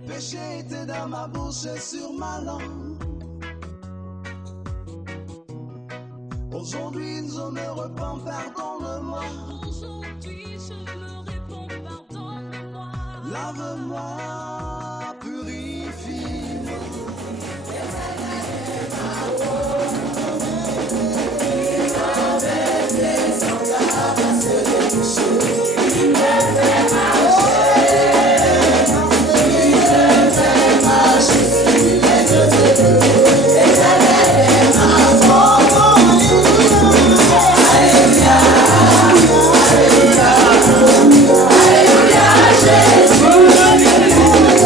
Le péché était dans ma bouche et sur ma langue. Aujourd'hui je me repens, pardonne-moi. Aujourd'hui je me réponds, pardonne-moi. Lave-moi, purifie-moi. Alléluia, Jésus.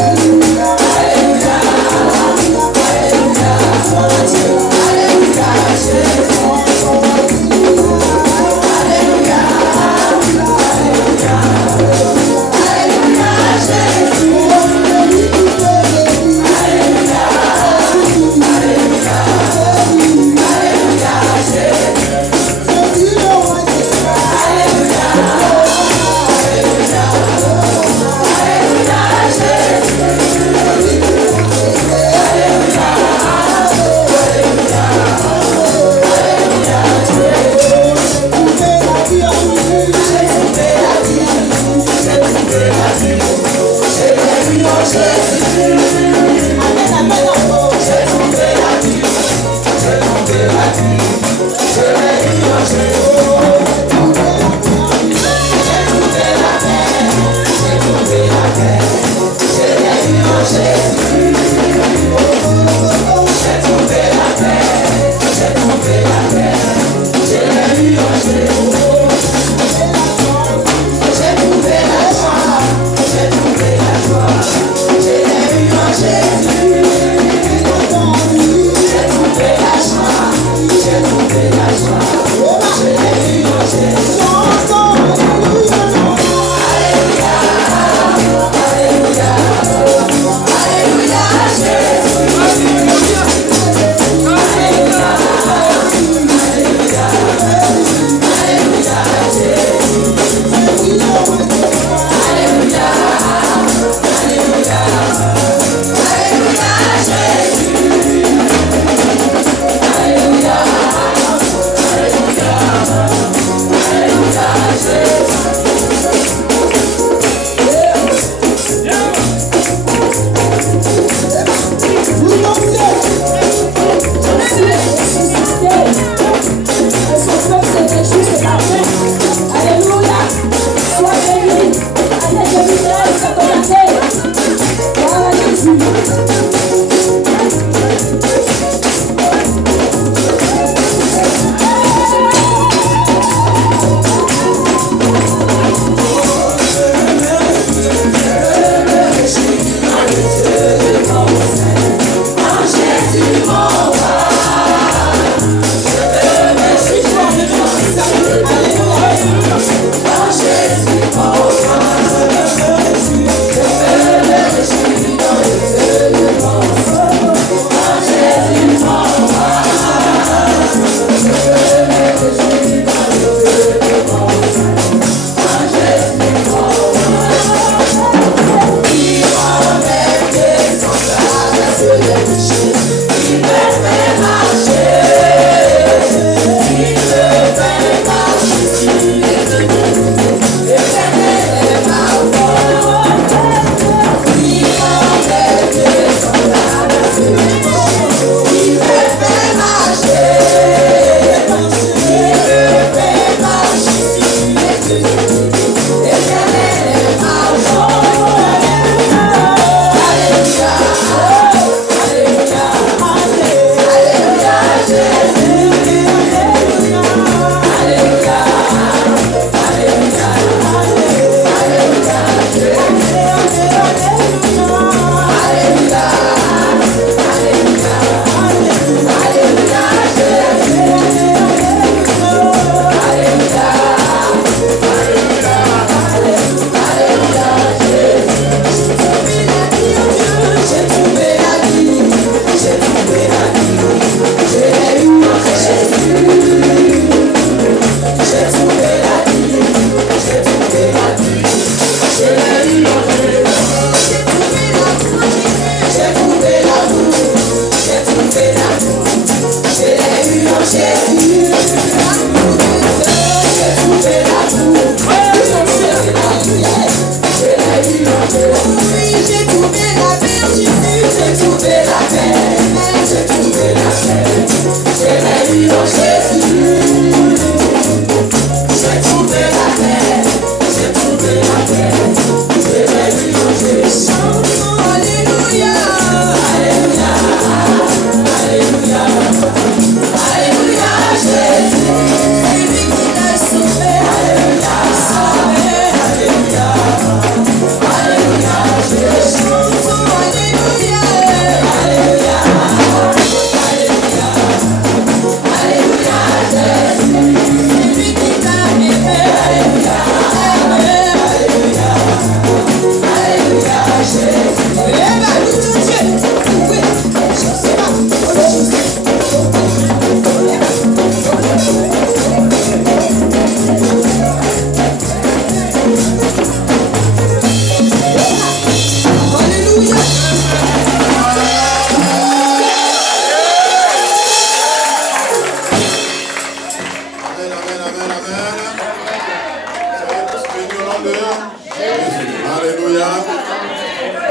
Alléluia.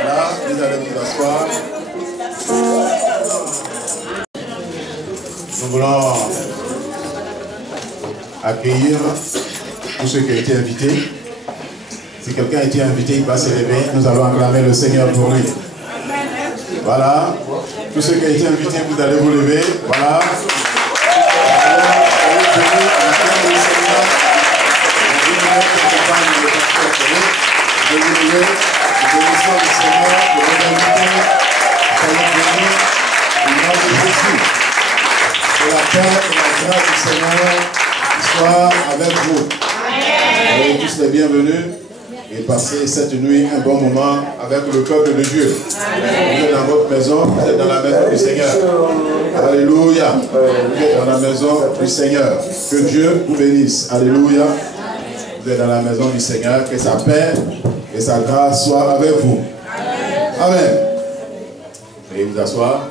Là, vous allez vous asseoir. Nous voulons accueillir tous ceux qui ont été invités. Si quelqu'un a été invité, il va se lever. Nous allons acclamer le Seigneur pour lui. Voilà. Tous ceux qui ont été invités, vous allez vous lever. Voilà. Que la paix et la grâce du Seigneur soient avec vous. Soyez tous les bienvenus et passez cette nuit un bon moment avec le peuple de Dieu. Vous êtes dans votre maison, vous êtes dans la maison du Seigneur. Alléluia. Vous êtes dans la maison du Seigneur. Que Dieu vous bénisse. Alléluia. Vous êtes dans la maison du Seigneur. Que sa paix et sa grâce soient avec vous. Amen. Veuillez vous asseoir.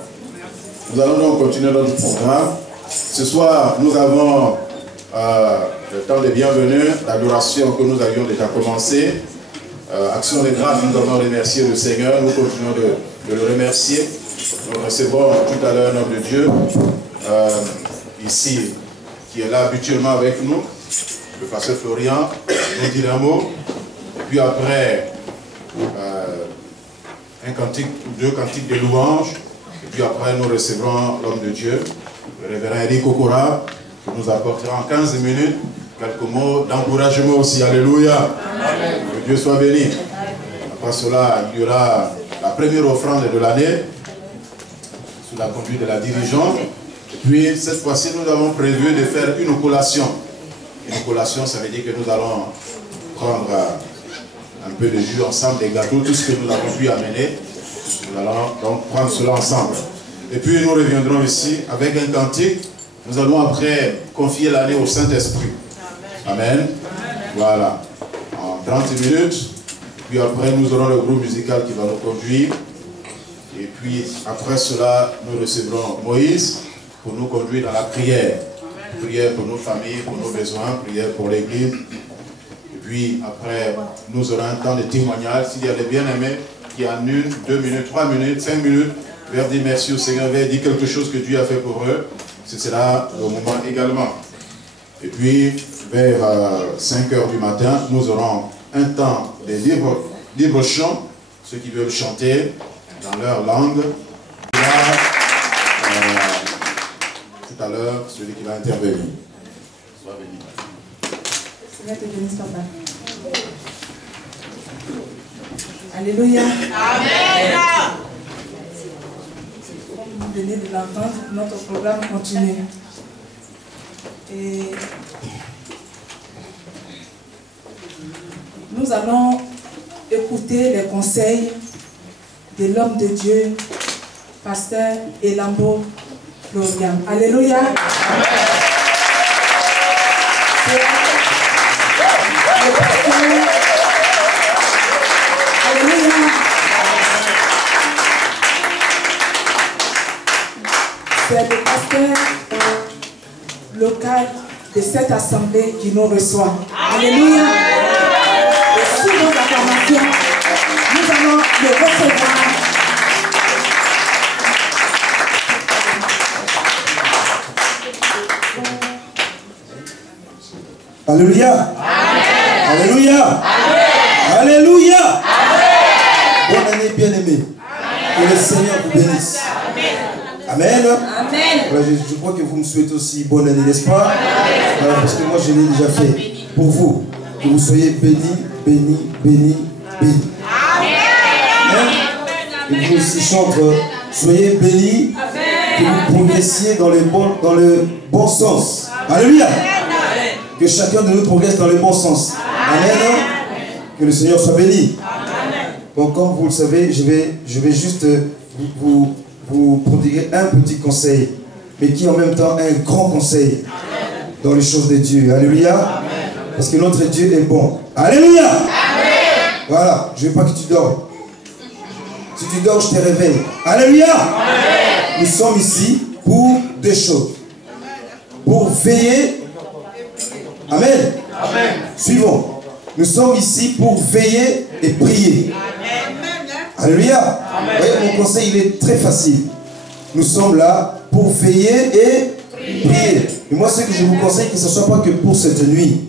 Nous allons donc continuer notre programme. Ce soir, nous avons le temps de bienvenue, l'adoration que nous avions déjà commencé. Action de grâce, nous avons remercié le Seigneur. Nous continuons de le remercier. Nous recevons tout à l'heure un homme de Dieu, ici, qui est là habituellement avec nous, le pasteur Florian, nous dit un mot. Et puis après, un cantique, deux cantiques de louange. Et puis après, nous recevrons l'homme de Dieu, le révérend Eric Okora, qui nous apportera en 15 minutes quelques mots d'encouragement aussi. Alléluia. Amen. Que Dieu soit béni. Après cela, il y aura la première offrande de l'année, sous la conduite de la dirigeante. Et puis, cette fois-ci, nous avons prévu de faire une collation. Une collation, ça veut dire que nous allons prendre un peu de jus ensemble, des gâteaux, tout ce que nous avons pu amener. Nous allons donc prendre cela ensemble. Et puis nous reviendrons ici avec un cantique. Nous allons après confier l'année au Saint-Esprit. Amen. Voilà. En 30 minutes. Et puis après nous aurons le groupe musical qui va nous conduire. Et puis après cela, nous recevrons Moïse pour nous conduire dans la prière. Prière pour nos familles, pour nos besoins, prière pour l'Église. Et puis après, nous aurons un temps de témoignage. S'il y a des bien-aimés qui en 1, 2 minutes, 3 minutes, 5 minutes, vers dire merci au Seigneur, vers dire quelque chose que Dieu a fait pour eux, ce sera le moment également. Et puis, vers 5 heures du matin, nous aurons un temps de libre chant, ceux qui veulent chanter dans leur langue. Là, tout à l'heure, celui qui va intervenir. Sois béni. Seigneur te bénisse, papa. Alléluia. Amen. Vous venez de l'entendre, notre programme continue. Et nous allons écouter les conseils de l'homme de Dieu, pasteur Elambo Florian. Alléluia. Alléluia. C'est le pasteur local de cette assemblée qui nous reçoit. Alléluia. Et sous nos acclamations, nous allons le recevoir. Alléluia. Amen. Alléluia. Amen. Alléluia. Amen. Bonne année bien-aimée. Que le Seigneur vous bénisse. Amen. Amen. Voilà, je crois que vous me souhaitez aussi bonne année, n'est-ce pas? Voilà, parce que moi je l'ai déjà fait pour vous. Que vous soyez bénis, bénis, bénis, bénis. Amen. Et vous aussi chante, soyez bénis, que vous progressiez dans le bon sens. Alléluia. Que chacun de nous progresse dans le bon sens. Amen. Que le Seigneur soit béni. Bon, comme vous le savez, je vais juste vous prodiguer un petit conseil, mais qui est en même temps un grand conseil dans les choses de Dieu. Alléluia. Parce que notre Dieu est bon. Alléluia. Voilà, je ne veux pas que tu dors. Si tu dors, je te réveille. Alléluia. Nous sommes ici pour deux choses. Pour veiller. Amen. Suivons. nous sommes ici pour veiller et prier. Alléluia. Vous voyez, mon conseil, il est très facile. Nous sommes là pour veiller et prier. Et moi, ce que je vous conseille, que ce ne soit pas que pour cette nuit,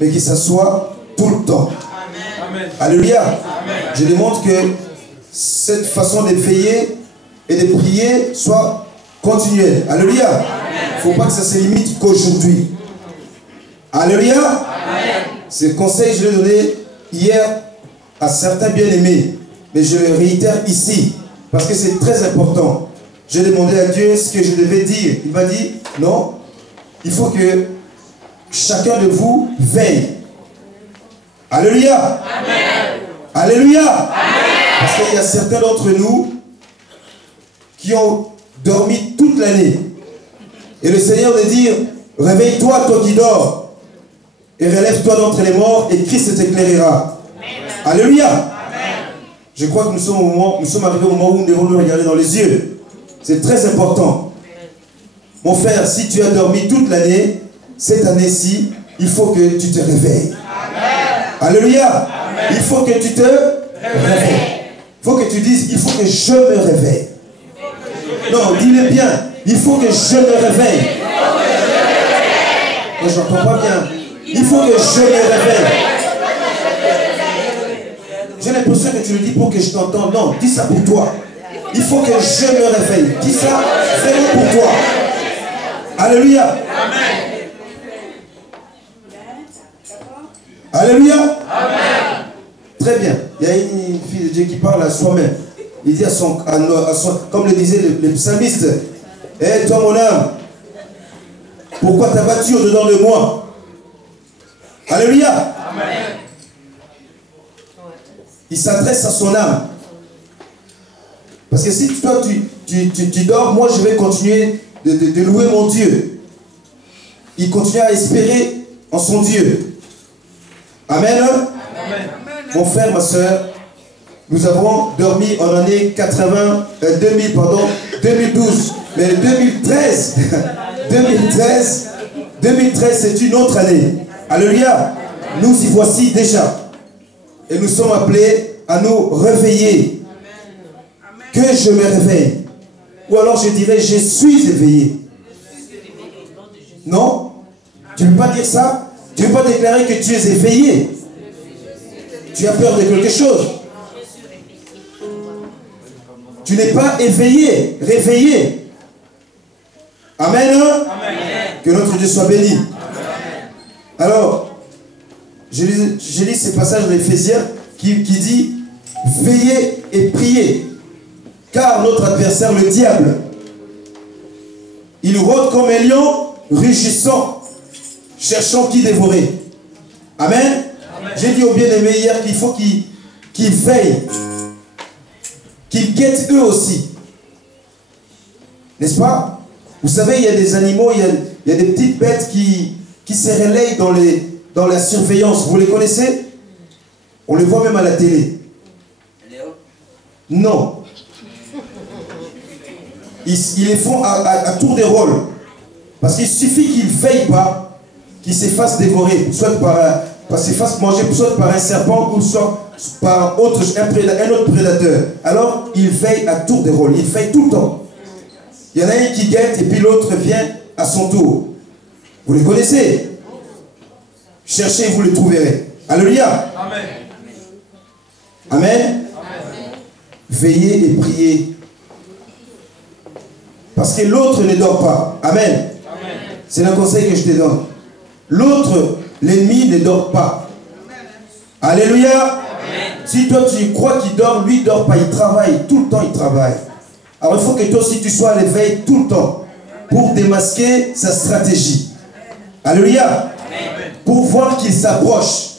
mais que ce soit tout le temps. Amen. Alléluia. Amen. Je demande que cette façon de veiller et de prier soit continuelle. Alléluia. Il ne faut pas que ça se limite qu'aujourd'hui. Alléluia. Amen. Ce conseil, je l'ai donné hier à certains bien-aimés. Mais je le réitère ici, parce que c'est très important. J'ai demandé à Dieu ce que je devais dire. Il m'a dit, non, il faut que chacun de vous veille. Alléluia. Amen. Alléluia. Amen. Parce qu'il y a certains d'entre nous qui ont dormi toute l'année. Et le Seigneur veut dire, réveille-toi, toi qui dors, et relève-toi d'entre les morts, et Christ t'éclairera. Alléluia. Amen. Je crois que nous sommes arrivés au moment où nous devons nous regarder dans les yeux. C'est très important. Mon frère, si tu as dormi toute l'année, cette année-ci, il faut que tu te réveilles. Amen. Alléluia. Amen. Il faut que tu te réveilles. Il faut que tu dises, il faut que je me réveille. Non, dis-le bien. Il faut que je me réveille. Je n'entends pas bien. Il faut que je me réveille. J'ai l'impression que tu le dis pour que je t'entende. Non, dis ça pour toi. Il faut que je me réveille. Dis ça vraiment pour toi. Alléluia. Amen. Alléluia. Amen. Très bien. Il y a une fille de Dieu qui parle à soi-même. Il dit à son, comme le disait le psalmiste, hé toi mon âme, pourquoi t'as battu au-dedans de moi? Alléluia. Amen. Il s'adresse à son âme. Parce que si toi tu dors, moi je vais continuer de louer mon Dieu. Il continue à espérer en son Dieu. Amen. Amen. Mon frère, ma soeur, nous avons dormi en année 2012. Mais 2013 c'est une autre année. Alléluia. Nous y voici déjà. Et nous sommes appelés à nous réveiller. Que je me réveille. Ou alors je dirais, je suis éveillé. Non? Tu ne peux pas dire ça? Tu ne peux pas déclarer que tu es éveillé. Tu as peur de quelque chose. Tu n'es pas éveillé, réveillé. Amen. Amen. Que notre Dieu soit béni. Amen. Alors, je lis ce passage d'Éphésiens qui dit « Veillez et priez, car notre adversaire, le diable, il rôde comme un lion, rugissant, cherchant qui dévorer. » Amen. Amen. J'ai dit aux bien-aimés hier qu'il faut qu'ils veillent, qu'ils guettent eux aussi. N'est-ce pas? Vous savez, il y a des animaux, il y a des petites bêtes qui se relayent dans la surveillance. Vous les connaissez? On les voit même à la télé. Non. Ils les font à tour de rôle. Parce qu'il suffit qu'ils ne veillent pas, qu'ils se fassent dévorer, soit se fassent manger, soit par un serpent, ou soit par un autre prédateur. Alors, ils veillent à tour de rôle. Ils veillent tout le temps. Il y en a un qui guette et puis l'autre vient à son tour. Vous les connaissez? Cherchez et vous les trouverez. Alléluia. Amen. Amen. Amen. Veillez et priez. Parce que l'autre ne dort pas. Amen. Amen. C'est le conseil que je te donne. L'autre, l'ennemi, ne dort pas. Alléluia. Amen. Si toi tu crois qu'il dort, lui ne dort pas. Il travaille. Tout le temps, il travaille. Alors il faut que toi aussi tu sois à l'éveil tout le temps. Pour démasquer sa stratégie. Alléluia. Amen. Pour voir qu'il s'approche.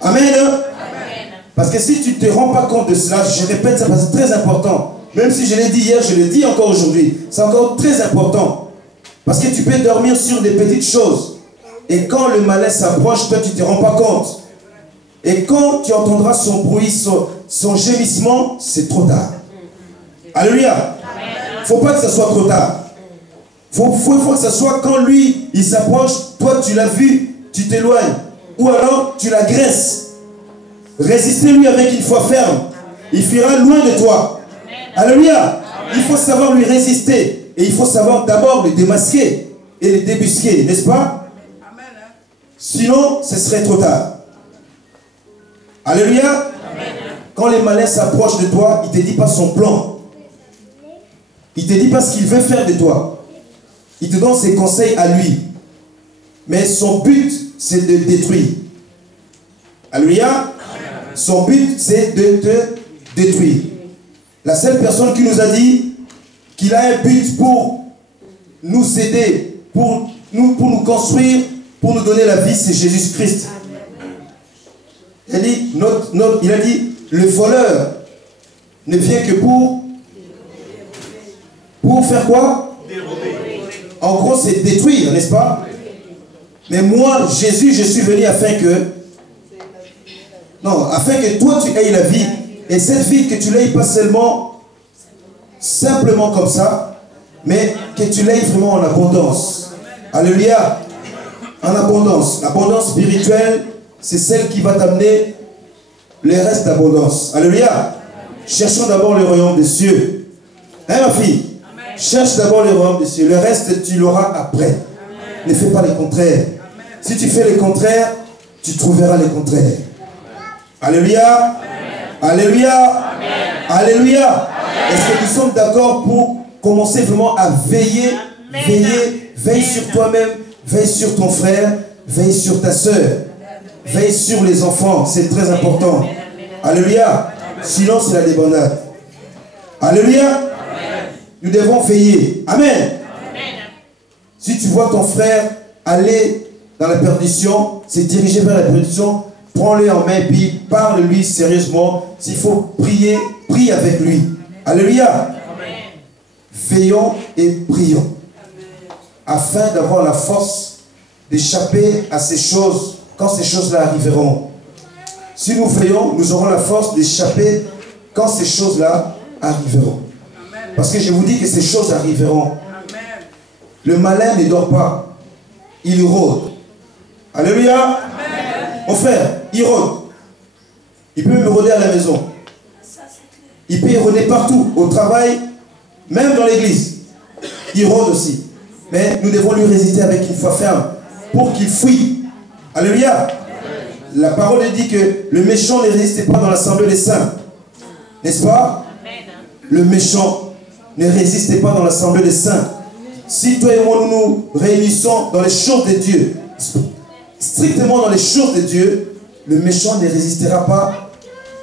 Amen. Amen. Parce que si tu ne te rends pas compte de cela, je répète ça parce que c'est très important. Même si je l'ai dit hier, je le dis encore aujourd'hui. C'est encore très important. Parce que tu peux dormir sur des petites choses. Et quand le malin s'approche, toi tu ne te rends pas compte. Et quand tu entendras son bruit, son gémissement, c'est trop tard. Alléluia. Il ne faut pas que ce soit trop tard. Il faut que ce soit quand lui, il s'approche, toi tu l'as vu, tu t'éloignes. ou alors tu l'agresses. Résistez-lui avec une foi ferme. Il fuira loin de toi. Alléluia. Il faut savoir lui résister. Et il faut savoir d'abord le démasquer et le débusquer, n'est-ce pas? Sinon, ce serait trop tard. Alléluia. Quand les malins s'approchent de toi, il ne te dit pas son plan. Il ne te dit pas ce qu'il veut faire de toi. Il te donne ses conseils à lui. Mais son but, c'est de détruire. Alléluia. Son but, c'est de te détruire. La seule personne qui nous a dit qu'il a un but pour nous aider, pour nous construire, pour nous donner la vie, c'est Jésus-Christ. Il a dit, il a dit, le voleur ne vient que pour faire quoi? En gros, c'est détruire, n'est-ce pas? Mais moi, Jésus, je suis venu afin que toi tu aies la vie. Et cette vie, que tu l'aies pas simplement comme ça, mais que tu l'aies vraiment en abondance. Alléluia. En abondance. L'abondance spirituelle, c'est celle qui va t'amener le reste d'abondance. Alléluia. Cherchons d'abord le royaume des cieux. Hein, ma fille? Amen. Cherche d'abord le royaume des cieux. Le reste, tu l'auras après. Amen. Ne fais pas le contraire. Si tu fais le contraire, tu trouveras le contraire. Alléluia. Amen. Alléluia. Amen. Alléluia. Est-ce que nous sommes d'accord pour commencer vraiment à veiller? Amen. Veille sur toi-même, veille sur ton frère, veille sur ta soeur, veille sur les enfants, c'est très important. Alléluia. Sinon c'est la débandade. Alléluia. Nous devons veiller. Amen. Si tu vois ton frère aller dans la perdition, se diriger vers la perdition, prends-le en main et puis parle-lui sérieusement. S'il faut prier, prie avec lui. Alléluia. Veillons et prions afin d'avoir la force d'échapper à ces choses quand ces choses-là arriveront. Si nous veillons, nous aurons la force d'échapper quand ces choses-là arriveront. Parce que je vous dis que ces choses arriveront. Le malin ne dort pas, il rôde. Alléluia. Mon frère, il rôde. Il peut me rôder à la maison. Il peut rôder partout, au travail, même dans l'église. Il rôde aussi. Mais nous devons lui résister avec une foi ferme pour qu'il fuit. Alléluia. La parole dit que le méchant ne résiste pas dans l'assemblée des saints. N'est-ce pas? Le méchant ne résiste pas dans l'assemblée des saints. Si toi et moi nous nous réunissons dans les choses de Dieu, strictement dans les choses de Dieu, le méchant ne résistera pas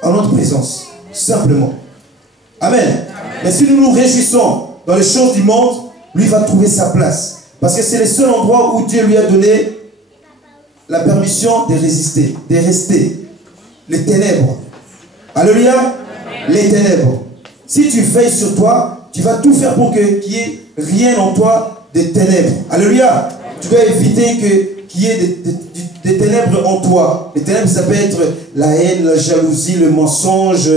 à notre présence. Simplement. Amen. Amen. Mais si nous nous réjouissons dans les choses du monde, lui va trouver sa place. Parce que c'est le seul endroit où Dieu lui a donné la permission de résister, de rester. Les ténèbres. Alléluia. Amen. Les ténèbres. Si tu veilles sur toi, tu vas tout faire pour qu'il n'y ait rien en toi de ténèbres. Alléluia. Amen. Tu dois éviter qu'il y ait des ténèbres en toi. Les ténèbres, ça peut être la haine, la jalousie, le mensonge,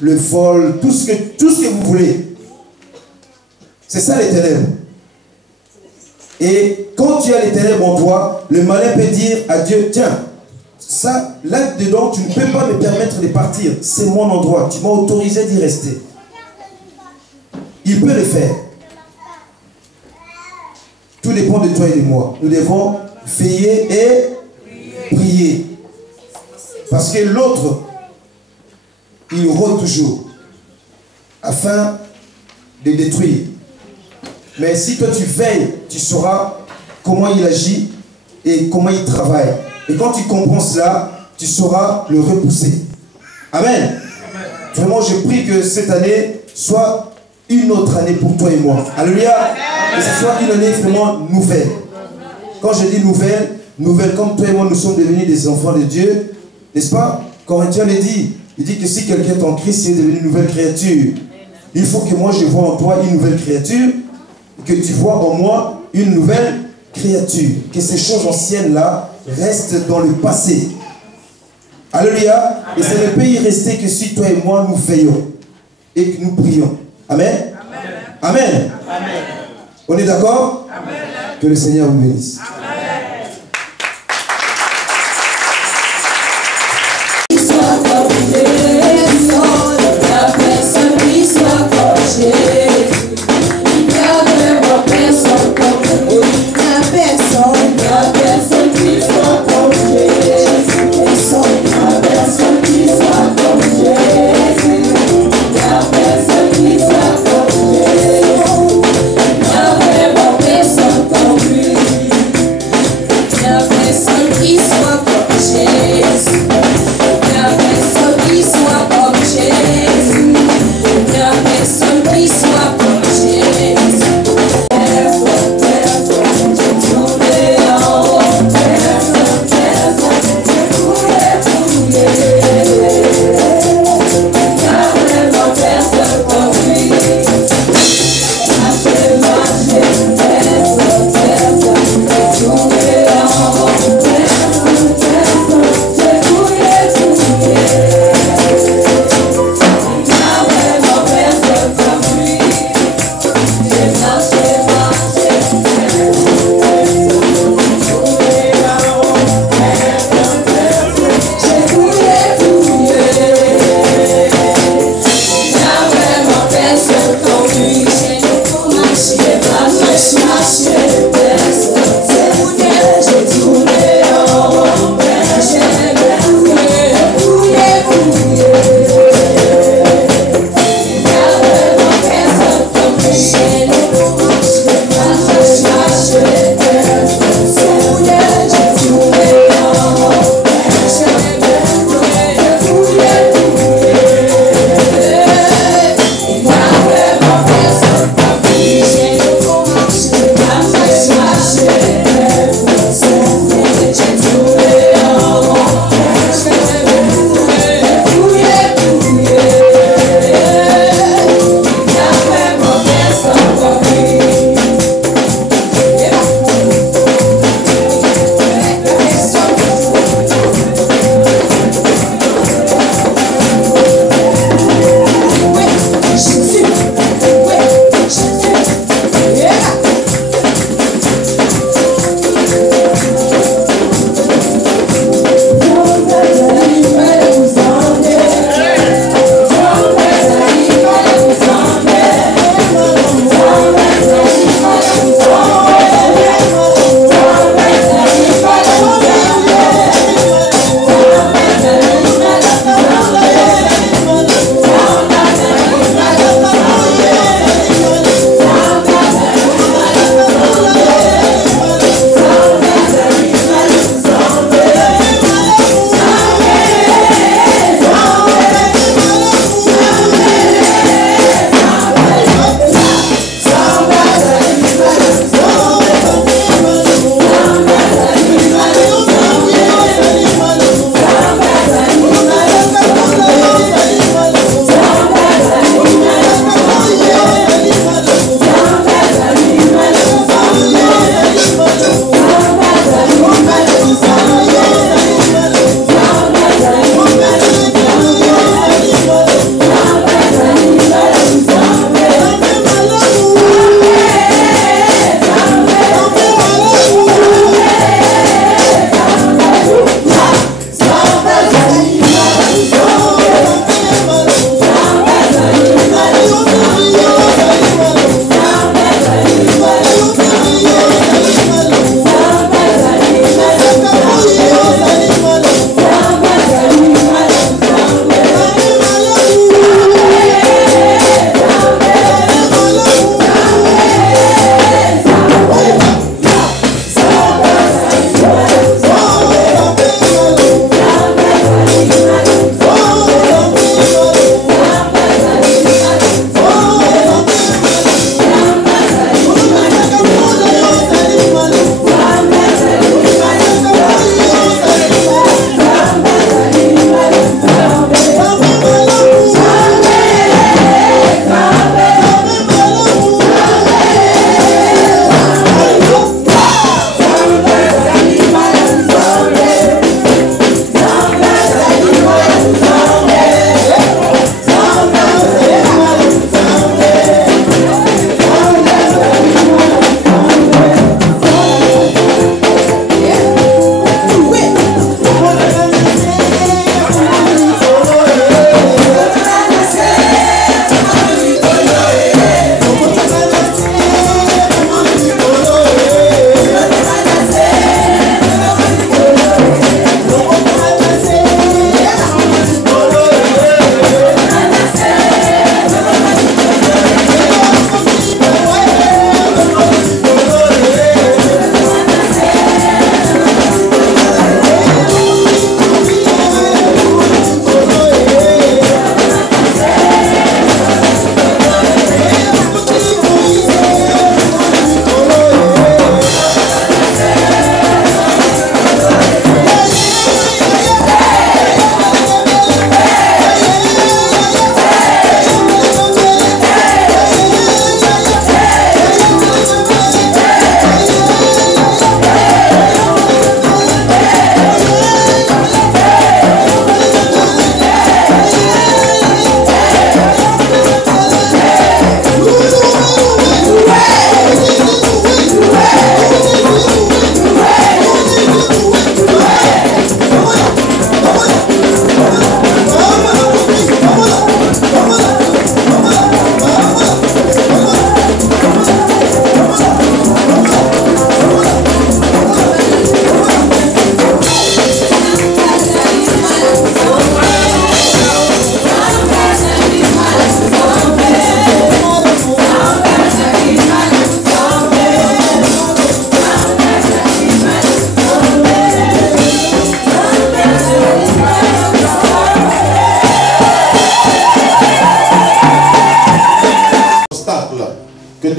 le vol, tout ce que vous voulez. C'est ça les ténèbres. Et quand tu as les ténèbres en toi, le malin peut dire à Dieu, tiens, ça, là-dedans, tu ne peux pas me permettre de partir. C'est mon endroit. Tu m'as autorisé d'y rester. Il peut le faire. Tout dépend de toi et de moi. Nous devons veiller et prier. Parce que l'autre, il rôde toujours afin de détruire. Mais si toi tu veilles, tu sauras comment il agit et comment il travaille. Et quand tu comprends cela, tu sauras le repousser. Amen. Vraiment, je prie que cette année soit une autre année pour toi et moi. Alléluia. Que ce soit une année vraiment nouvelle. Quand je dis nouvelle, comme toi et moi nous sommes devenus des enfants de Dieu, n'est-ce pas? Corinthiens le dit. Il dit que si quelqu'un est en Christ, il est devenu une nouvelle créature. Il faut que moi je vois en toi une nouvelle créature, que tu vois en moi une nouvelle créature. Que ces choses anciennes-là restent dans le passé. Alléluia. Et ça ne peut y rester que si toi et moi nous veillons et que nous prions. Amen. Amen. Amen. Amen. On est d'accord? Que le Seigneur vous bénisse. Amen.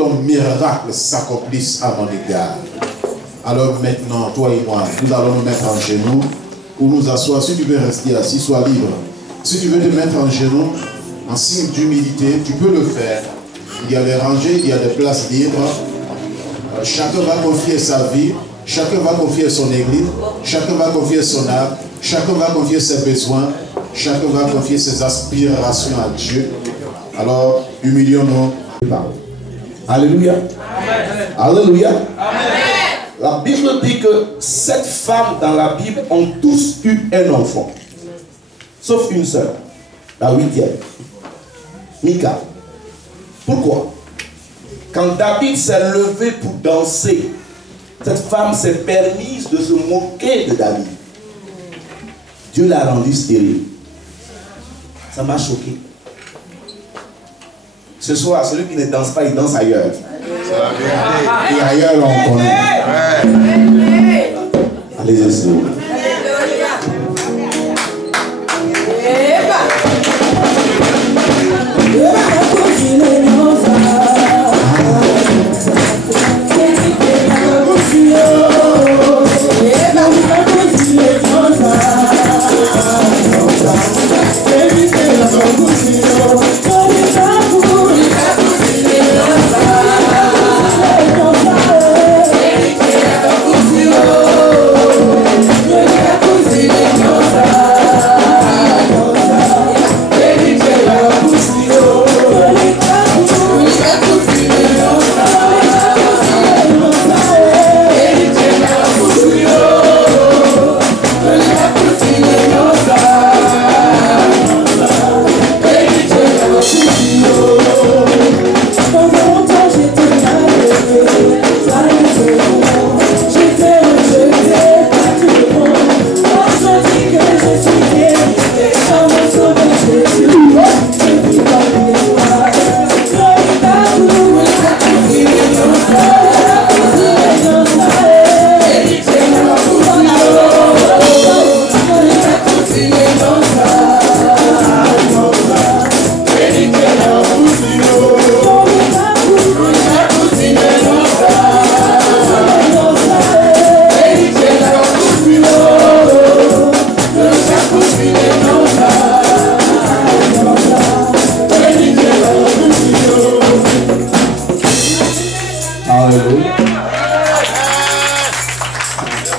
ton miracle s'accomplisse à mon égard. Alors maintenant, toi et moi, nous allons nous mettre en genoux ou nous asseoir. Si tu veux rester assis, sois libre. Si tu veux te mettre en genoux, en signe d'humilité, tu peux le faire. Il y a des rangées, il y a des places libres. Chacun va confier sa vie, chacun va confier son église, chacun va confier son âme, chacun va confier ses besoins, chacun va confier ses aspirations à Dieu. Alors, humilions-nous. Alléluia. Alléluia. La Bible dit que 7 femmes dans la Bible ont tous eu un enfant. Sauf une seule, la 8e, Mica. Pourquoi? Quand David s'est levé pour danser, cette femme s'est permise de se moquer de David. Dieu l'a rendu stérile. Ça m'a choqué. Ce soir, celui qui ne danse pas, il danse ailleurs. Et ailleurs, on connaît. Allez-y, s'il vous plaît.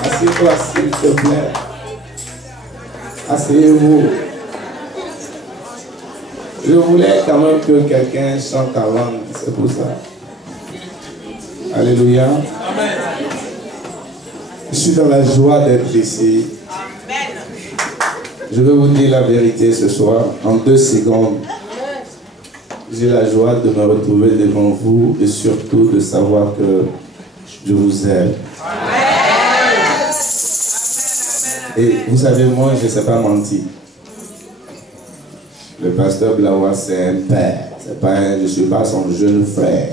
Assieds-toi, s'il te plaît. Asseyez-vous. Je voulais quand même que quelqu'un chante avant, c'est pour ça. Alléluia. Je suis dans la joie d'être ici. Je vais vous dire la vérité ce soir, en 2 secondes. J'ai la joie de me retrouver devant vous et surtout de savoir que je vous aime. Et vous savez, moi, je ne sais pas mentir. Le pasteur Blawa, c'est un père. Je ne suis pas son jeune frère.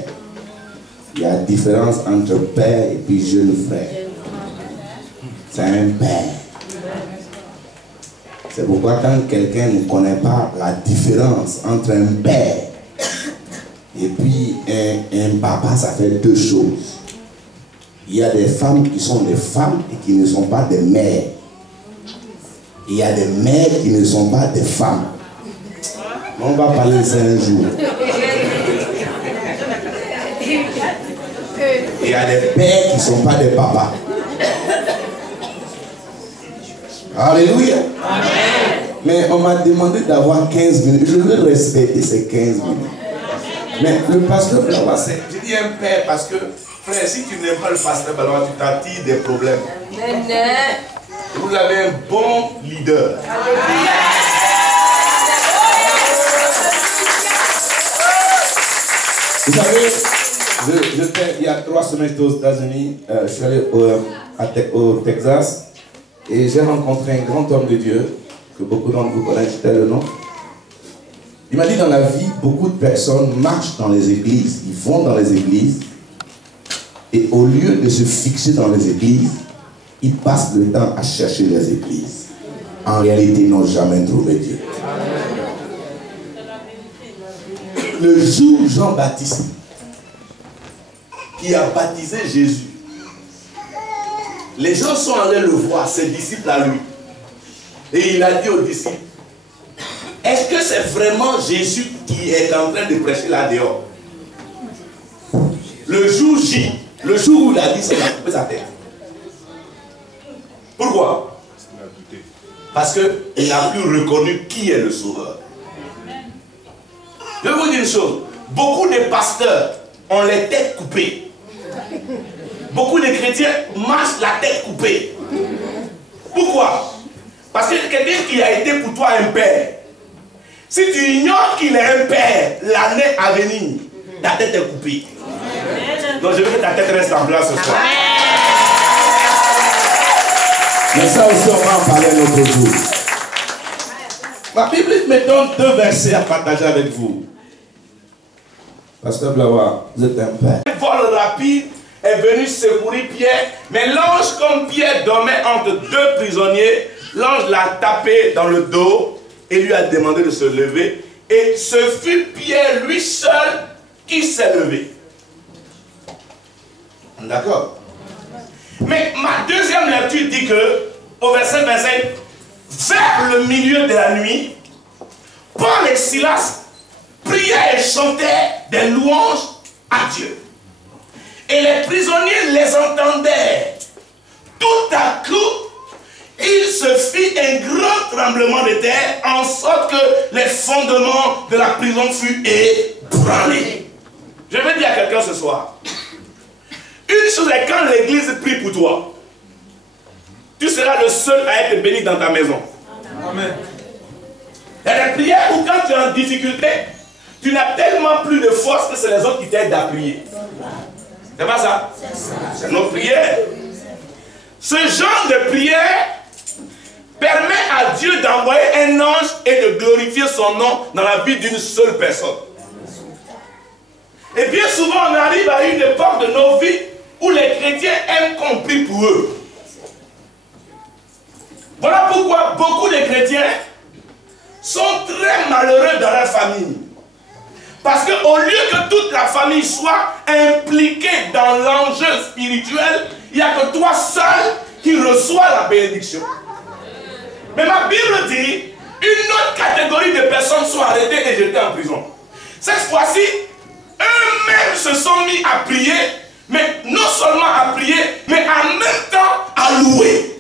Il y a différence entre père et puis jeune frère. C'est un père. C'est pourquoi quand quelqu'un ne connaît pas la différence entre un père et puis un papa, ça fait 2 choses. Il y a des femmes qui sont des femmes et qui ne sont pas des mères. Il y a des mères qui ne sont pas des femmes. On va parler de ça un jour. Il y a des pères qui ne sont pas des papas. Alléluia. Mais on m'a demandé d'avoir 15 minutes. Je veux respecter ces 15 minutes. Mais le pasteur Balawa, je dis un père parce que, frère, si tu n'aimes pas le pasteur Balawa, tu t'attires des problèmes. Vous avez un bon leader. Vous savez, il y a 3 semaines, j'étais aux États-Unis, je suis allé au Texas et j'ai rencontré un grand homme de Dieu, que beaucoup d'entre vous connaissent, j'étais le nom. Il m'a dit, dans la vie, beaucoup de personnes marchent dans les églises, ils vont dans les églises et au lieu de se fixer dans les églises, ils passent le temps à chercher les églises. En réalité, ils n'ont jamais trouvé Dieu. Le jour où Jean-Baptiste qui a baptisé Jésus, les gens sont allés le voir, ses disciples à lui. Et il a dit aux disciples, est-ce que c'est vraiment Jésus qui est en train de prêcher là dehors? Le jour J, le jour où il a dit ça, il a coupé sa tête. Pourquoi? Parce qu'il n'a plus reconnu qui est le sauveur. Je vais vous dire une chose. Beaucoup de pasteurs ont les têtes coupées. Beaucoup de chrétiens marchent la tête coupée. Pourquoi? Parce que quelqu'un qui a été pour toi un père, si tu ignores qu'il est un père, l'année à venir, ta tête est coupée. Donc je veux que ta tête reste en place ce soir. Mais ça aussi, on va en parler un autre jour. Ma Bible me donne 2 versets à partager avec vous. Pasteur Blawa, vous êtes un père. Un vol rapide est venu secourir Pierre, mais l'ange, comme Pierre dormait entre 2 prisonniers, l'ange l'a tapé dans le dos et lui a demandé de se lever. Et ce fut Pierre lui seul qui s'est levé. D'accord? Mais ma deuxième lecture dit que, au verset 25, vers le milieu de la nuit, Paul et Silas priaient et chantaient des louanges à Dieu. Et les prisonniers les entendaient. Tout à coup, il se fit un grand tremblement de terre, en sorte que les fondements de la prison furent ébranlés. Je vais dire à quelqu'un ce soir, une chose est quand l'église prie pour toi, tu seras le seul à être béni dans ta maison. Amen. Il y a des prières où quand tu es en difficulté, tu n'as tellement plus de force que c'est les autres qui t'aident à prier. C'est pas ça? C'est nos prières. Ce genre de prière permet à Dieu d'envoyer un ange et de glorifier son nom dans la vie d'une seule personne. Et bien souvent, on arrive à une époque de nos vies où les chrétiens aiment qu'on prie pour eux. Voilà pourquoi beaucoup de chrétiens sont très malheureux dans leur famille. Parce qu'au lieu que toute la famille soit impliquée dans l'enjeu spirituel, il n'y a que toi seul qui reçois la bénédiction. Mais ma Bible dit, une autre catégorie de personnes sont arrêtées et jetées en prison. Cette fois-ci, eux-mêmes se sont mis à prier, mais non seulement à prier, mais en même temps à louer.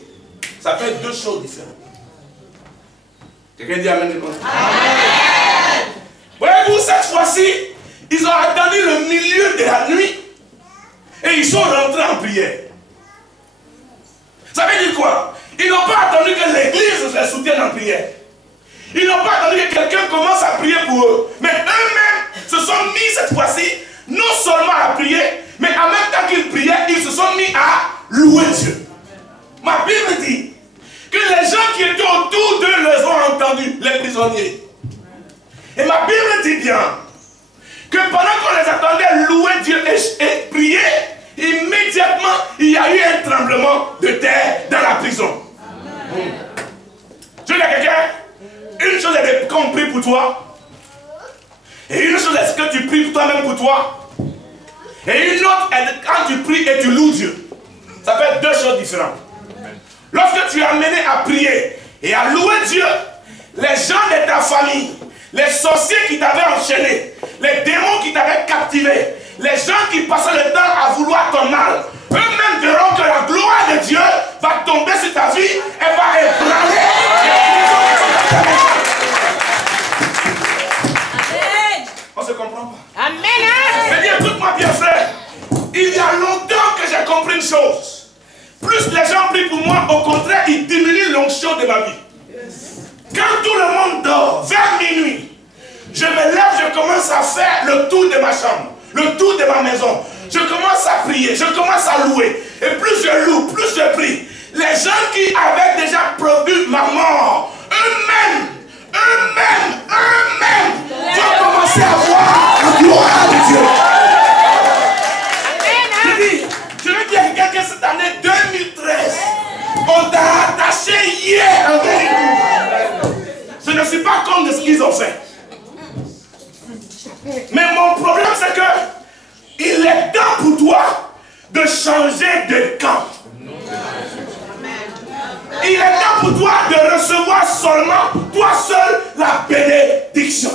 Ça fait 2 choses différentes. Quelqu'un dit amen? Amen. Voyez-vous, cette fois-ci, ils ont attendu le milieu de la nuit et ils sont rentrés en prière. Ça veut dire quoi? Ils n'ont pas attendu que l'église les soutienne en prière. Ils n'ont pas attendu que quelqu'un commence à prier pour eux. Mais eux-mêmes se sont mis cette fois-ci, non seulement à prier, mais en même temps qu'ils priaient, ils se sont mis à louer Dieu. Ma Bible dit que les gens qui étaient autour d'eux les ont entendus, les prisonniers. Et ma Bible dit bien que pendant qu'on les attendait louer Dieu et prier, immédiatement il y a eu un tremblement de terre dans la prison. Tu veux dire à quelqu'un, une chose est qu'on prie pour toi, et une chose est que tu pries pour toi-même pour toi, et une autre est quand tu pries et tu loues Dieu. Ça fait 2 choses différentes. Lorsque tu es amené à prier et à louer Dieu, les gens de ta famille, les sorciers qui t'avaient enchaîné, les démons qui t'avaient captivé, les gens qui passaient le temps à vouloir ton mal, eux-mêmes verront que la gloire de Dieu va tomber sur ta vie et va ébranler les prisons. Amen. On se comprend pas. Amen. Je dis, écoute-moi bien, frère. Il y a longtemps que j'ai compris une chose. Plus les gens prient pour moi, au contraire, ils diminuent l'onction de ma vie. Quand tout le monde dort, vers minuit, je me lève, je commence à faire le tour de ma chambre, le tour de ma maison. Je commence à prier, je commence à louer. Et plus je loue, plus je prie. Les gens qui avaient déjà prévu ma mort, eux-mêmes, vont commencer à voir la gloire de Dieu. Je veux dire à quelqu'un que cette année 2013, on t'a attaché hier en vérité. Je ne suis pas contre ce qu'ils ont fait. Mais mon problème c'est que il est temps pour toi changer de camp. Il est temps pour toi de recevoir seulement, toi seul, la bénédiction.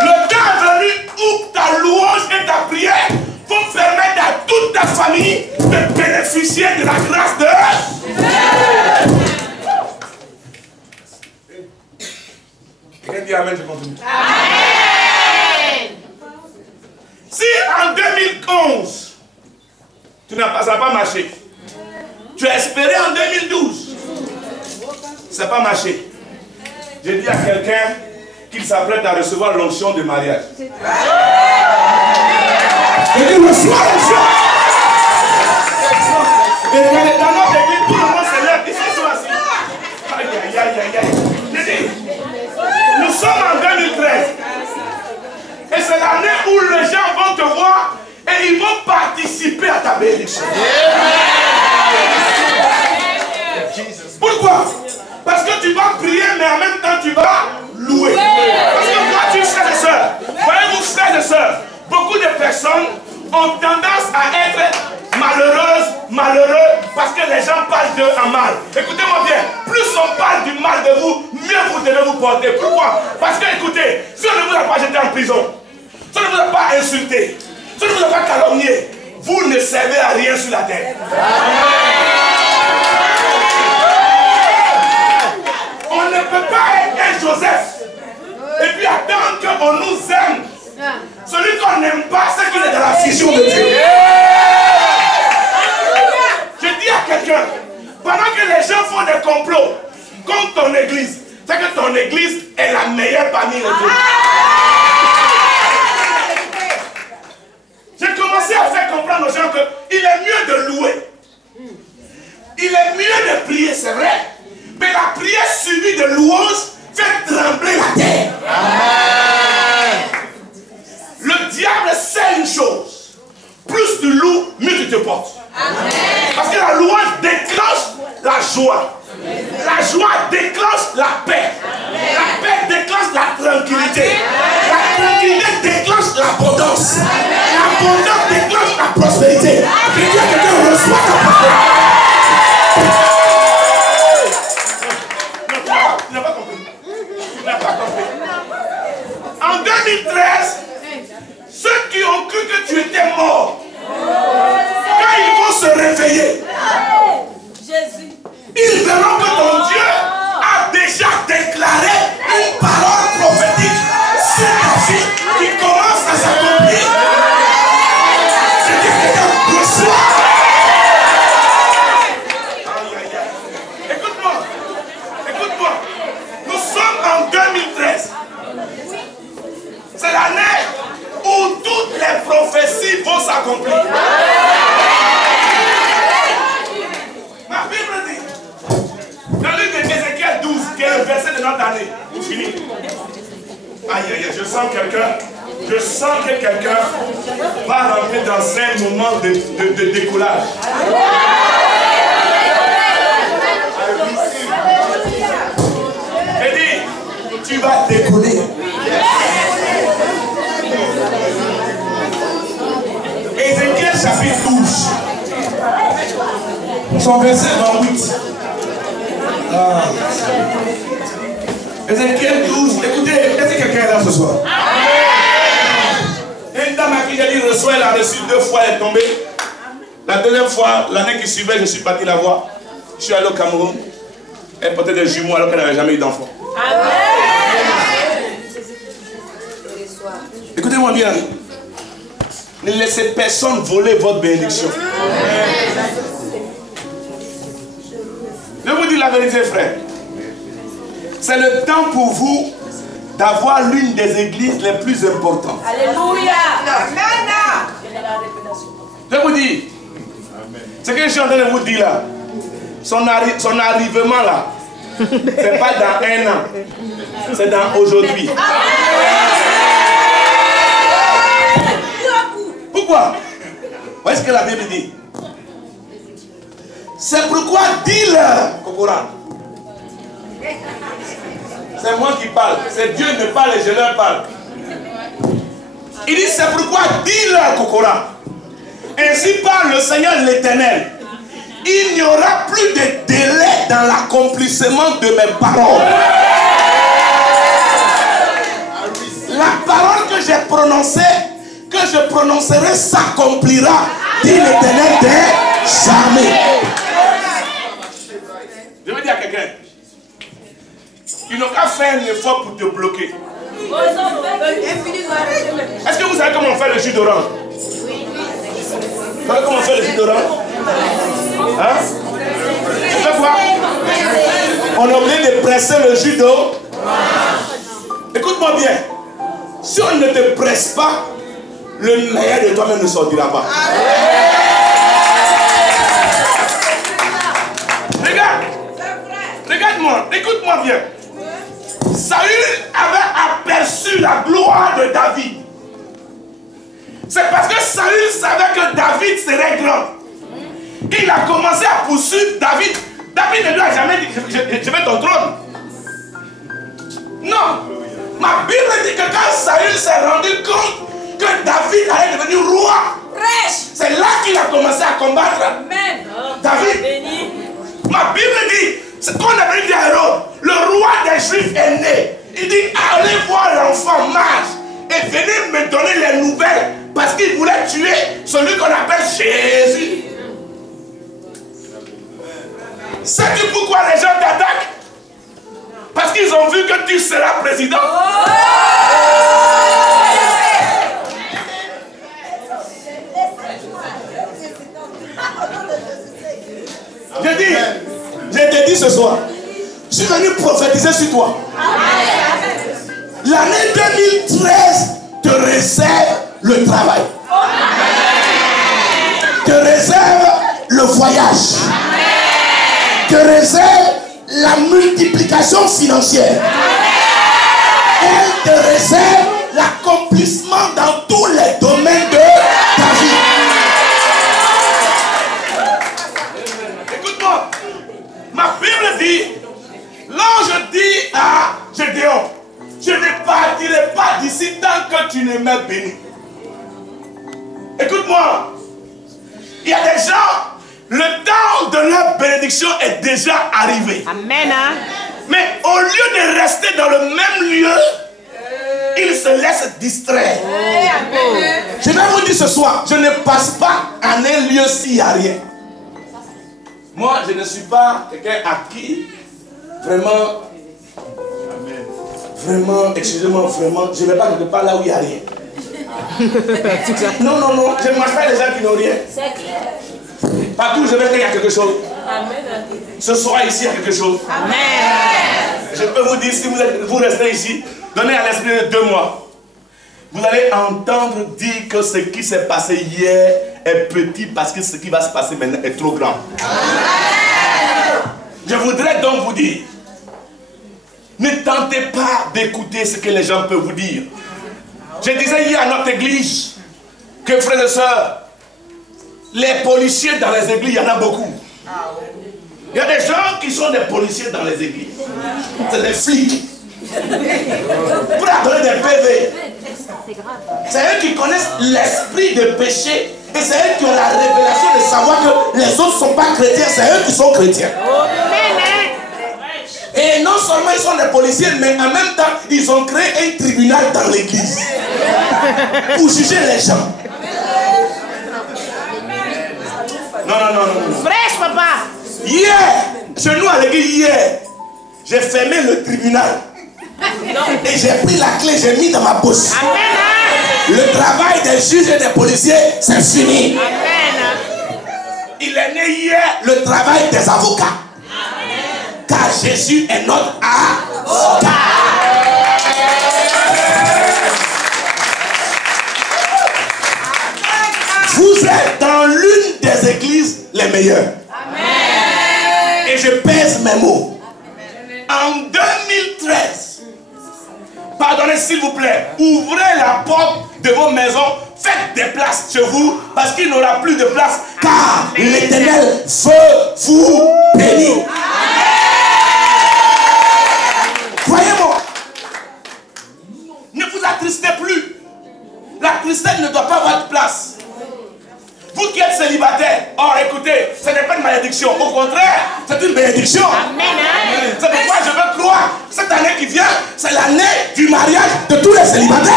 Le temps est venu où ta louange et ta prière vont permettre à toute ta famille de bénéficier de la grâce de Dieu. Quelqu'un dit Amen, je continue. Amen. Si en 2011, ça n'a pas marché, tu as espéré en 2012, ça n'a pas marché. J'ai dit à quelqu'un qu'il s'apprête à recevoir l'onction de mariage. Il dit reçois l'onction. Et dans notre église, tout le monde se lève, ici ils sont assis. Aïe, aïe, aïe, aïe, aïe. J'ai dit, nous sommes en 2013. Et c'est l'année où les gens vont te voir et ils vont participer à ta bénédiction. Pourquoi? Parce que tu vas prier, mais en même temps tu vas louer. Parce que moi, tu frères et sœurs, voyez-vous, frères et sœurs, beaucoup de personnes ont tendance à être malheureuses, malheureux, parce que les gens parlent d'eux en mal. Écoutez-moi bien, plus on parle du mal de vous, mieux vous devez vous porter. Pourquoi? Parce que, écoutez, si on ne vous a pas jeté en prison, si on ne vous a pas insulté, si on ne vous a pas calomnié, vous ne servez à rien sur la terre. On ne peut pas être un Joseph et puis attendre qu'on nous aime. Celui qu'on n'aime pas, c'est qu'il est dans la vision de Dieu. Je dis à quelqu'un, pendant que les gens font des complots contre ton église, c'est que ton église est la meilleure parmi les autres. J'ai commencé à faire comprendre aux gens qu'il est mieux de louer. Il est mieux de prier, c'est vrai. Mais la prière suivie de louange fait trembler la terre. Le diable sait une chose. Plus tu loues, mieux tu te portes. Parce que la louange déclenche la joie. La joie déclenche la paix. La paix déclenche la tranquillité. La tranquillité déclenche l'abondance. L'abondance déclenche la prospérité. Je dis à quelqu'un, reçois ta prospérité. Tu n'as pas compris. Tu n'as pas compris. En 2013, ceux qui ont cru que tu étais mort, quand ils vont se réveiller, ils verront que ton Dieu a déjà déclaré une parole prophétique sur ta vie qui commence à s'accomplir. Je dis que Dieu reçoit. Écoute-moi, écoute-moi. Nous sommes en 2013. C'est l'année où toutes les prophéties vont s'accomplir. Ma Bible dit, dans le livre d'Ézéchiel 12, qui est le verset de notre année, pour finir. Aïe, aïe, aïe, je sens quelqu'un. Je sens que quelqu'un va rentrer dans un moment de décollage. J'ai dit, tu vas décoller. Ézéchiel chapitre 12. Son verset 28. Ézéchiel 12. Écoutez, est-ce que quelqu'un est là ce soir? Une dame à qui j'ai dit reçoit, elle a reçu 2 fois, elle est tombée. La deuxième fois, l'année qui suivait, je suis parti la voir. Je suis allé au Cameroun. Elle portait des jumeaux alors qu'elle n'avait jamais eu d'enfant. Écoutez-moi bien. Ne laissez personne voler votre bénédiction. Je vous dis la vérité, frère. C'est le temps pour vous d'avoir l'une des églises les plus importantes. Alléluia. Je vous dis, ce que je suis en train de vous dire là, son arrivement là, c'est pas dans 1 an, c'est dans aujourd'hui. Pourquoi? Voyez ce que la Bible dit. C'est pourquoi dis-leur, Kokora. C'est moi qui parle. C'est Dieu qui parle et je leur parle. Il dit c'est pourquoi dis-leur, Kokora, Ainsi parle le Seigneur l'Éternel. Il n'y aura plus de délai dans l'accomplissement de mes paroles. La parole que j'ai prononcée, que je prononcerai, s'accomplira, dit l'Éternel des armées. Je veux dire à quelqu'un, ils n'ont qu'à faire un effort pour te bloquer. Est-ce que vous savez comment on fait le jus d'orange? Vous savez comment on fait le jus d'orange? Hein? On fait quoi? On est obligé de presser le jus d'eau. Écoute-moi bien. Si on ne te presse pas, le meilleur de toi-même ne sortira pas. Regarde. Regarde-moi. Écoute-moi bien. Saül avait aperçu la gloire de David. C'est parce que Saül savait que David serait grand. Il a commencé à poursuivre David. David ne lui a jamais dit je veux ton trône. Non. Ma Bible dit que quand Saül s'est rendu compte que David allait devenir roi, c'est là qu'il a commencé à combattre David. Ma Bible dit, c'est qu'on avait dit à Hérode, le roi des Juifs est né. Il dit, allez voir l'enfant mage et venez me donner les nouvelles parce qu'il voulait tuer celui qu'on appelle Jésus. Sais-tu pourquoi les gens t'attaquent? Parce qu'ils ont vu que tu seras président. Je te dis ce soir, je suis venu prophétiser sur toi. L'année 2013 te réserve le travail. Te réserve le voyage. Te réserve la multiplication financière. Elle te réserve l'accomplissement dans tous les domaines de ta vie. Écoute-moi, ma Bible dit, l'ange dit à Gédéon, je ne partirai pas d'ici tant que tu ne m'as béni. Écoute-moi, il y a des gens, le temps de leur bénédiction est déjà arrivé. Amen. Hein? Mais au lieu de rester dans le même lieu, ils se laissent distraire. Je vais vous dire ce soir, je ne passe pas en un lieu s'il n'y a rien. Moi, je ne suis pas quelqu'un à qui vraiment, excusez-moi, vraiment, je ne vais pas quelque part là où il n'y a rien. Non, je ne mange pas les gens qui n'ont rien. Partout où je vais qu'il y a quelque chose. Ce soir ici, il y a quelque chose. Amen. Je peux vous dire, si vous restez ici, donnez à l'esprit de 2 mois. Vous allez entendre dire que ce qui s'est passé hier est petit parce que ce qui va se passer maintenant est trop grand. Je voudrais donc vous dire, ne tentez pas d'écouter ce que les gens peuvent vous dire. Je disais hier à notre église que, frères et sœurs, les policiers dans les églises, il y en a beaucoup. Il y a des gens qui sont des policiers dans les églises. C'est des flics. Pour leur donner des PV. C'est eux qui connaissent l'esprit de péché. Et c'est eux qui ont la révélation de savoir que les autres ne sont pas chrétiens. C'est eux qui sont chrétiens. Et non seulement ils sont des policiers, mais en même temps, ils ont créé un tribunal dans l'église. Pour juger les gens. Non. Fraîche, papa. Hier, chez nous à l'église, hier, j'ai fermé le tribunal. Et j'ai pris la clé, j'ai mis dans ma bouche. Amen. Le travail des juges et des policiers, c'est fini. Amen. Il est né hier le travail des avocats. Car Jésus est notre avocat. Vous êtes dans l'une des églises les meilleures. Amen. Et je pèse mes mots. En 2013, pardonnez s'il vous plaît, ouvrez la porte de vos maisons, faites des places chez vous, parce qu'il n'y aura plus de place, car l'Éternel veut vous bénir. Croyez-moi, ne vous attristez plus. La tristesse ne doit pas avoir de place. Vous malédiction. Au contraire, c'est une bénédiction. C'est pourquoi je veux croire que cette année qui vient, c'est l'année du mariage de tous les célibataires.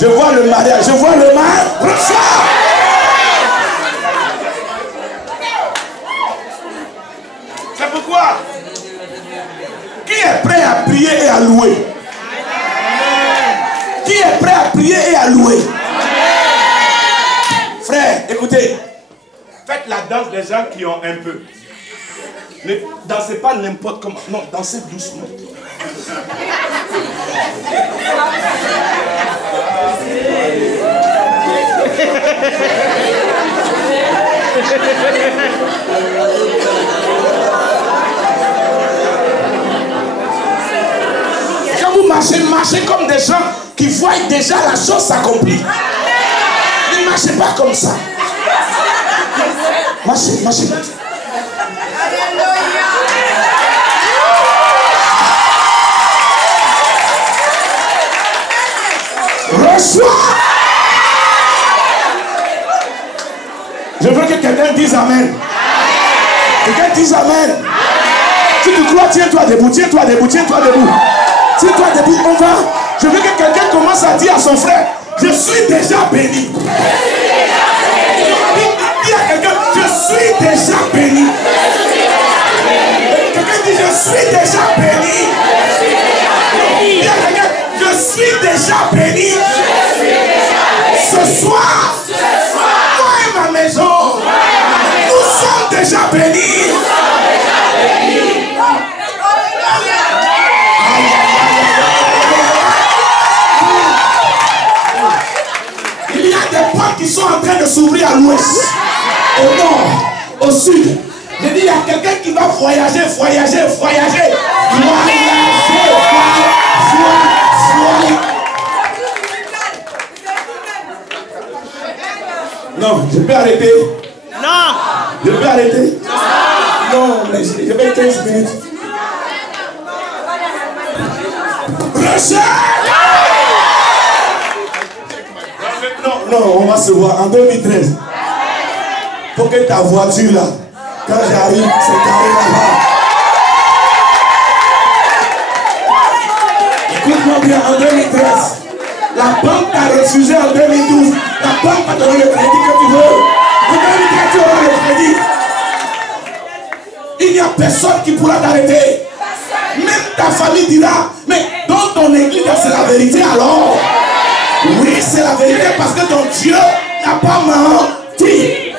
Je vois le mariage, je vois le mariage. Reçois. C'est pourquoi, qui est prêt à prier et à louer? Qui est prêt à prier et à louer? Frère, écoutez, faites la danse des gens qui ont un peu. Ne dansez pas n'importe comment. Non, dansez doucement. Quand vous marchez, marchez comme des gens qui voient déjà la chose s'accomplir. Ne marchez pas comme ça. Marchez, marchez. Reçois. Je veux que quelqu'un dise amen. Quelqu'un dise amen. Si tu crois, tiens-toi debout, tiens-toi debout, tiens-toi debout. Tiens-toi debout, on va. Je veux que quelqu'un commence à dire à son frère, je suis déjà béni. Dis à quelqu'un, je suis déjà béni. Quelqu'un dit, je suis déjà béni. Dis à quelqu'un, je suis déjà béni. Ce soir, moi et ma maison, nous sommes déjà bénis. Il y a des portes qui sont en train de s'ouvrir à l'ouest, au nord, au sud. Je dis, il y a quelqu'un qui va voyager, voyager, voyager. Non, je peux arrêter. Non. Je peux arrêter. Non, mais je vais 15 minutes. Non, on va se voir en 2013. Faut que ta voiture là, quand j'arrive, c'est carré là-bas. Écoute-moi bien, en 2013, la banque t'a refusé en 2012. La banque va donner le crédit que tu veux. En 2013, tu auras le crédit. Il n'y a personne qui pourra t'arrêter. Même ta famille dira, mais dans ton église, c'est la vérité alors. Oui, c'est la vérité parce que ton Dieu n'a pas menti.